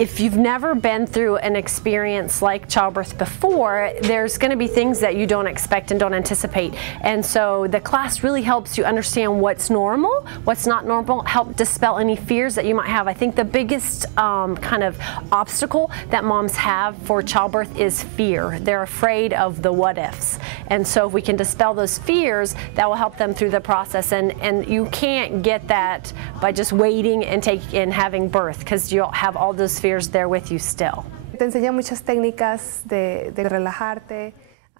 If you've never been through an experience like childbirth before, there's going to be things that you don't expect and don't anticipate. And so the class really helps you understand what's normal, what's not normal, help dispel any fears that you might have. I think the biggest kind of obstacle that moms have for childbirth is fear. They're afraid of the what ifs. And so if we can dispel those fears, that will help them through the process. And you can't get that by just waiting and having birth, because you'll have all those fears there with you still. Te enseñan muchas técnicas de relajarte.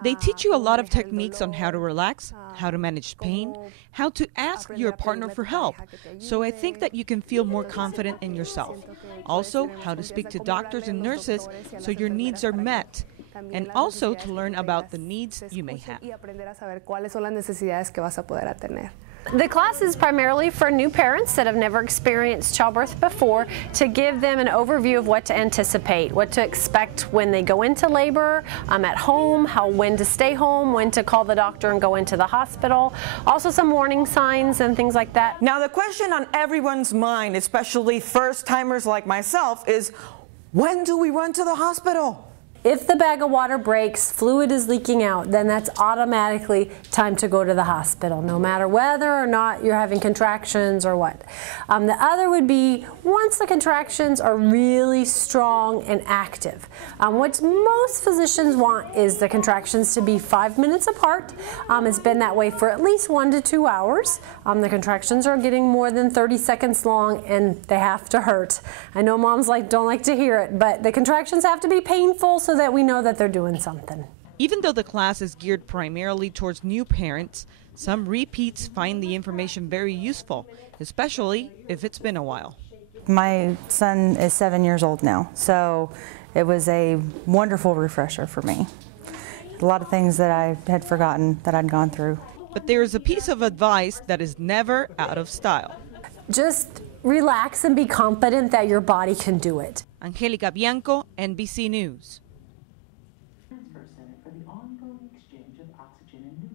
They teach you a lot of techniques on how to relax, how to manage pain, how to ask your partner for help. So I think that you can feel more confident in yourself. Also, how to speak to doctors and nurses so your needs are met. And also to learn about the needs you may have. The class is primarily for new parents that have never experienced childbirth before, to give them an overview of what to anticipate, what to expect when they go into labor, at home, when to stay home, when to call the doctor and go into the hospital. Also some warning signs and things like that. Now the question on everyone's mind, especially first-timers like myself, is when do we run to the hospital? If the bag of water breaks, fluid is leaking out, then that's automatically time to go to the hospital, no matter whether or not you're having contractions or what. The other would be once the contractions are really strong and active. What most physicians want is the contractions to be 5 minutes apart. It's been that way for at least 1 to 2 hours. The contractions are getting more than 30 seconds long, and they have to hurt. I know moms don't like to hear it, but the contractions have to be painful so that we know that they're doing something. Even though the class is geared primarily towards new parents, some repeats find the information very useful, especially if it's been a while. My son is 7 years old now, so it was a wonderful refresher for me. A lot of things that I had forgotten that I'd gone through. But there is a piece of advice that is never out of style. Just relax and be confident that your body can do it. Angelica Bianco, NBC News. Transfer Center for the ongoing exchange of oxygen and